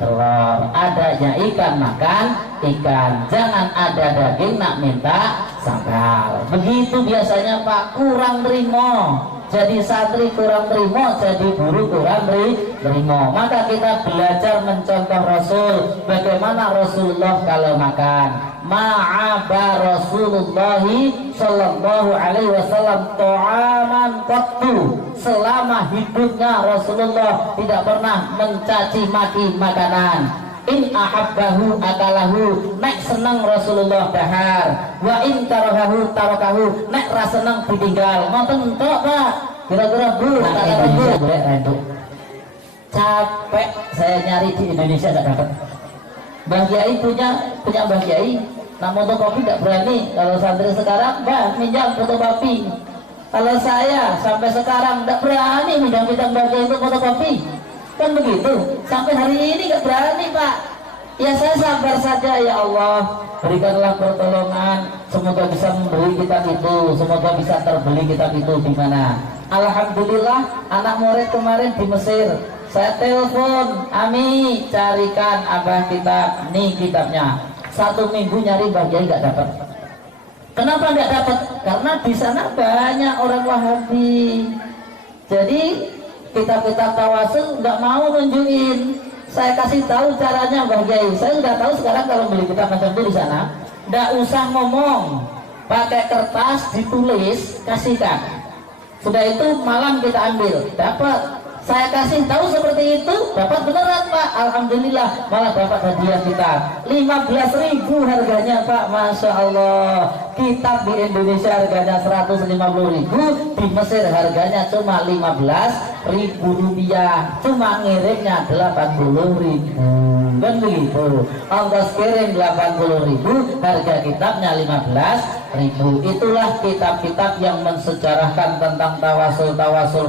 telur, adanya ikan makan ikan, jangan ada daging nak minta sambal. Begitu biasanya Pak, kurang terima. Jadi santri kurang terima, jadi guru kurang terima. Maka kita belajar mencontoh Rasul. Bagaimana Rasulullah kalau makan. Ma'aba Rasulullah sallallahu alaihi wasallam ta'aman qattu. Selama hidupnya Rasulullah tidak pernah mencaci maki makanan. In ahabbahu akalahu, nek seneng Rasulullah dahar, wa in karahahu tarakahu, nek ra seneng ditinggal. Ngoten tok Pak. Kira-kira Bu, tak dapat Bu. Capek saya nyari di Indonesia tidak dapat. Mbah Kiai punya Mbah Kiai, nah fotokopi tidak berani. Kalau santri sekarang, Mbah minjam fotokopi. Kalau saya sampai sekarang tidak berani minjam Mbah Kiai untuk fotokopi. Kan begitu, sampai hari ini gak berani Pak. Ya saya sabar saja, ya Allah berikanlah pertolongan, semoga bisa membeli kitab itu, semoga bisa terbeli kitab itu di mana. Alhamdulillah anak murid kemarin di Mesir, saya telepon, Ami carikan abah kitab, nih kitabnya. 1 minggu nyari Mbah Kiai gak dapat. Kenapa gak dapat? Karena di sana banyak orang Wahabi. Jadi kitab-kitab tawasul nggak mau nunjukin. Saya kasih tahu caranya Mbah Kiai. Saya sudah tahu sekarang kalau beli kitab macam itu di sana, nggak usah ngomong, pakai kertas ditulis, kasihkan. Sudah itu malam kita ambil, dapat. Saya kasih tahu seperti itu, dapat beneran Pak. Alhamdulillah, malah dapat hadiah kitab 15.000 harganya Pak, Masya Allah. Kitab di Indonesia harganya 150.000, di Mesir harganya cuma 15.000 rupiah, cuma ngirimnya 80.000. Kan begitu, ongkos kirim 80.000, harga kitabnya 15.000. Itulah kitab-kitab yang mensejarahkan tentang tawasul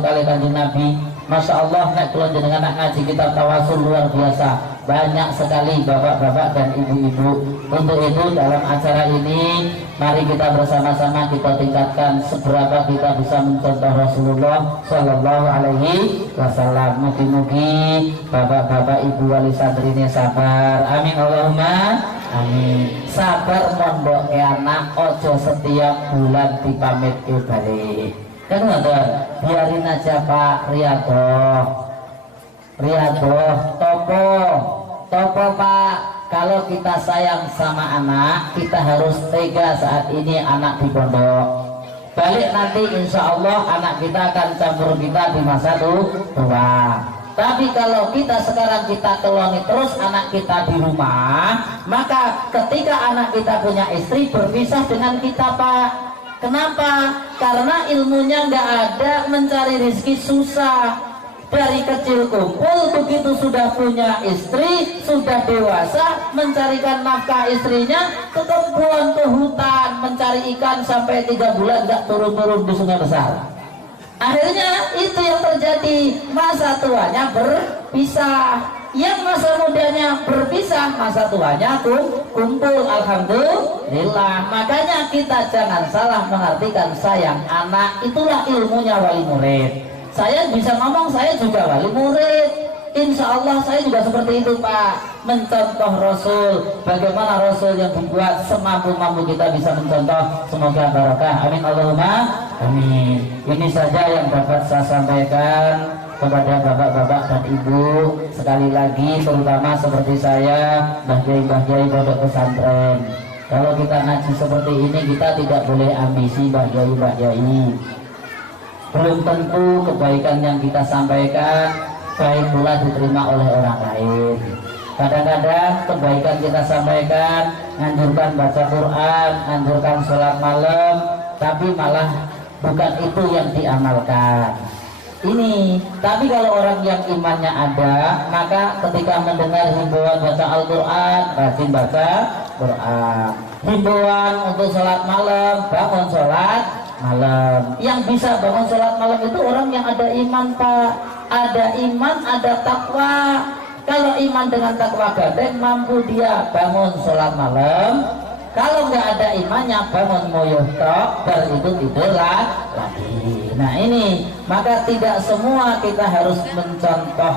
kali Kanjeng Nabi. Masya Allah, nek kula jenengan ngaji kitab tawasul luar biasa, banyak sekali bapak-bapak dan ibu-ibu. Untuk itu dalam acara ini mari kita bersama-sama kita tingkatkan seberapa kita bisa mencontoh Rasulullah Shallallahu Alaihi Wasallam. Mugi-mugi bapak-bapak ibu wali santri ini sabar. Amin Allahumma amin. Sabar mondok anak, ojo setiap bulan dipamit ke balik. Kan ngoten, biarin aja Pak Riyadho topo Pak. Kalau kita sayang sama anak, kita harus tega saat ini anak di pondok. Balik nanti insya Allah anak kita akan campur kita di masa tua. Tapi kalau kita sekarang kita kelongi terus anak kita di rumah, maka ketika anak kita punya istri berpisah dengan kita Pak. Kenapa? Karena ilmunya nggak ada, mencari rezeki susah. Dari kecil kumpul, begitu sudah punya istri, sudah dewasa, mencarikan nafkah istrinya, tetap pulang ke hutan, mencari ikan sampai 3 bulan nggak turun-turun di sungai besar. Akhirnya itu yang terjadi, masa tuanya berpisah. Yang masa mudanya berpisah, masa tuanya kumpul. Alhamdulillah. Makanya kita jangan salah mengartikan sayang anak. Itulah ilmunya wali murid. Saya bisa ngomong, saya juga wali murid. Insya Allah saya juga seperti itu Pak. Mencontoh Rasul. Bagaimana Rasul yang dibuat, semampu-mampu kita bisa mencontoh. Semoga barokah. Amin Allahumma amin. Ini saja yang dapat saya sampaikan kepada bapak-bapak dan ibu. Sekali lagi terutama seperti saya, Mbah Kiai pondok pesantren. Kalau kita ngaji seperti ini, kita tidak boleh ambisi Mbah Kiai. Belum tentu kebaikan yang kita sampaikan baik pula diterima oleh orang lain. Kadang-kadang kebaikan kita sampaikan, anjurkan baca Quran, anjurkan sholat malam, tapi malah bukan itu yang diamalkan. Ini, tapi kalau orang yang imannya ada, maka ketika mendengar himbauan baca Al-Quran, rajin baca Quran. Himbauan untuk sholat malam, bangun sholat malam. Yang bisa bangun sholat malam itu orang yang ada iman Pak. Ada iman, ada takwa. Kalau iman dengan takwa gandeng, mampu dia bangun sholat malam. Kalau nggak ada imannya, bangun moyoh tok, baru itu tidur lagi. Nah ini, maka tidak semua kita harus mencontoh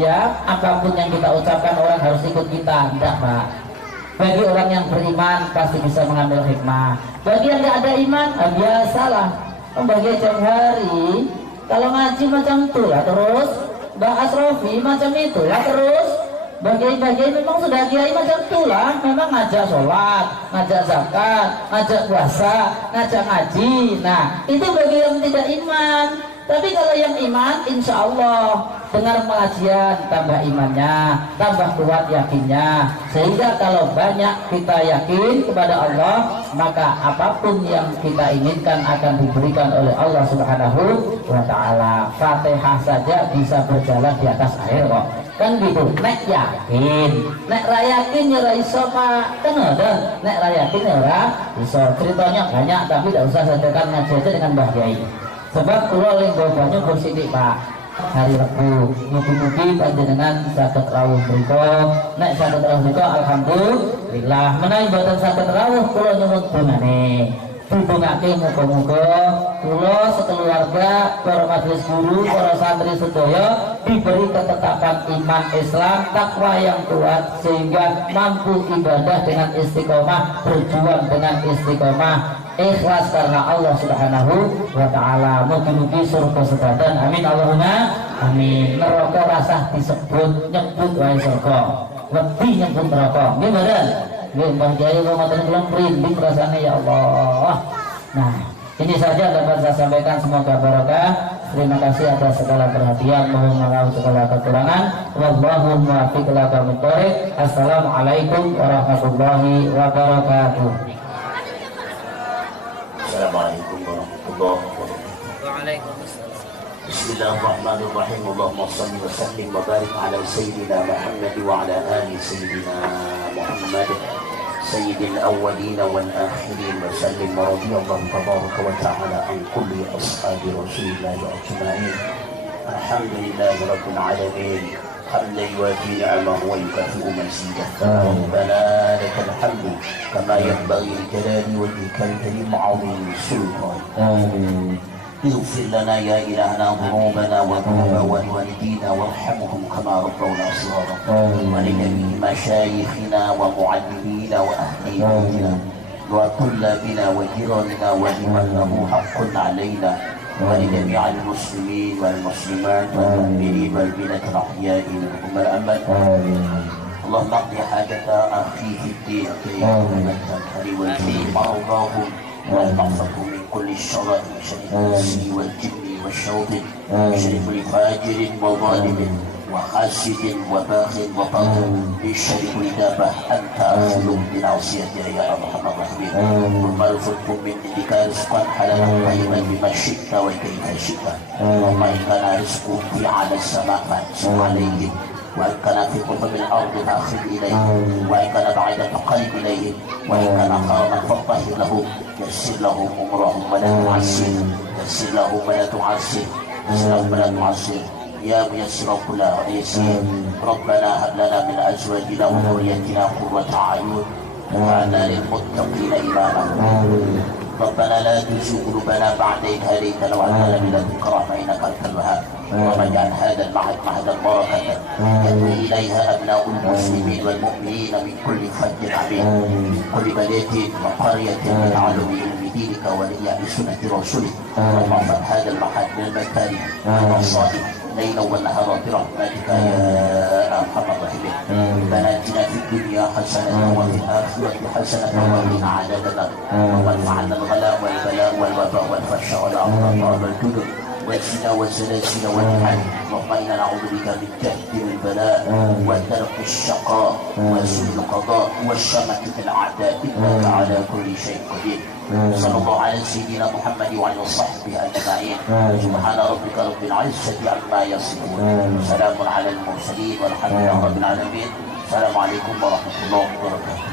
ya apapun yang kita ucapkan orang harus ikut kita, enggak Pak. Bagi orang yang beriman pasti bisa mengambil hikmah. Bagi yang tidak ada iman, biasalah. Bagi tiap hari, kalau ngaji macam itu lah terus, Mbak Asrofi macam itu lah terus. Bagi memang sudah kiai macam itu lah. Memang ngajak sholat, ngajak zakat, ngajak puasa, ngajak ngaji. Nah, itu bagi yang tidak iman. Tapi kalau yang iman, insya Allah dengar pengajian tambah imannya, tambah kuat yakinnya. Sehingga kalau banyak kita yakin kepada Allah, maka apapun yang kita inginkan akan diberikan oleh Allah Subhanahu wa Ta'ala. Fatihah saja bisa berjalan di atas air kok. Kan gitu. Nek yakin, nek rayakin ya iso Pak. Kan ada. Nek rayakin ya iso. Ceritanya banyak, tapi tidak usah sadarkan ngaji aja dengan Mbah Yai. Sebab kula ling bapaknya bersidik Pak. Hari Rabu, mugi-mugi panjenengan saged rawuh mriku. Nek saged rawuh mriku alhamdulillah. Menawi boten saged rawuh kula nyuwun dongane. Didongake muga-muga kula sekeluarga, para majelis guru, para santri sedaya diberi ketetapan iman Islam, takwa yang kuat sehingga mampu ibadah dengan istiqomah, berjuang dengan istiqomah, ikhlas karena Allah Subhanahu wa Ta'ala. Mugi-mugi surga sedadan, amin Allahumma amin. Neraka rasah disebut nyebut wae surga, lebih nyebut neraka nggih mboten. Nggih Mbah Kiai kok ngoten kula merinding rasane ya Allah. Nah, ini saja dapat saya sampaikan, semoga barokah. Terima kasih atas segala perhatian, mohon maaf segala kekurangan. Wallahu muwaffiq ila aqwamit thoriq. Assalamualaikum warahmatullahi wabarakatuh. Assalamualaikum warahmatullahi wabarakatuh. Waalaikumsalam. Bismillahirrahmanirrahim. Allahumma shalli wa sallim wa barik ala sayyidina Muhammad wa ala ali sayyidina Muhammad sayyidil awwalin wal akhirin wa sallim wa radiyallahu tabaraka wa ta'ala an kulli ashabi Rasulillah ajma'in. Alhamdulillahi rabbil alamin. حمدا يوافي نعمه ويكافئ مزيده. ربنا لك الحمد كما ينبغي لجلال وجهك الكريم عظيم السلطان. آمين. اغفر لنا يا إلهنا ذنوبنا وذنوب والدينا وارحمهم كما ربونا صغارا. ولجميع مشايخنا ومعلمينا وأهل بيتنا وطلابنا وجيراننا ولمن له حق علينا ولجميع المسلمين والمسلمات والمؤمنين والبلاد الأحياء منهم الأمل. اللهم اقض حاجة أخي في الدين كي يتذكر ويجيب مرضاهم ويحفظهم من كل الشرائع شر الإنس والجن والشياطين شر كل فاجر وظالم وحاسد وباغ وطاغ من شر كل دابة أنت أخذ بناصيتها يا أرحم الراحمين. ثم ارزقكم من عندك رزقا حلالا طيبا بما شئت وكيف شئت. اللهم إن كان رزقهم في على السماء فانزل عليهم، وإن كان في قطب الأرض فأخرج إليهم، وإن كان بعيدا فقرب إليهم، وإن كان حراما فطهر لهم. يسر لهم أمرهم ولا تعسر، يسر لهم ولا تعسر، يسر لهم ولا تعسر يا ميسر كل يسير. ربنا هب لنا من أزواجنا وذريتنا قرة أعين واجعلنا للمتقين إماما. ربنا لا تزغ قلوبنا بعد إذ هديتنا وهب لنا من لدنك رحمة إنك أنت الوهاب. اللهم اجعل هذا المعهد معهدا بركة يأتي إليها أبناء المسلمين والمؤمنين من كل فج عميق، من كل بلدة وقرية لتعلم دينك وليا بسنة رسولك. اللهم احفظ هذا المعهد من المكاره والمصائب ليلا ونهارا برحمتك يا ارحم الراحمين. ربنا اتنا في الدنيا حسنه وفي الاخره حسنه وقنا عذاب النار. اللهم عنا الغلاء والبلاء والوباء والفحشاء والامراض والجنون والزنا والزلازل والمحن. اللهم انا نعوذ بك من جهد البلاء ودرك الشقاء وسوء القضاء والشماتة الاعداء انك على كل شيء قدير. صلى الله على سيدنا محمد وعلى وصحبه اجمعين. سبحان ربك رب العزه عما يصفون، سلام على المرسلين والحمد لله رب العالمين. السلام عليكم ورحمه الله وبركاته.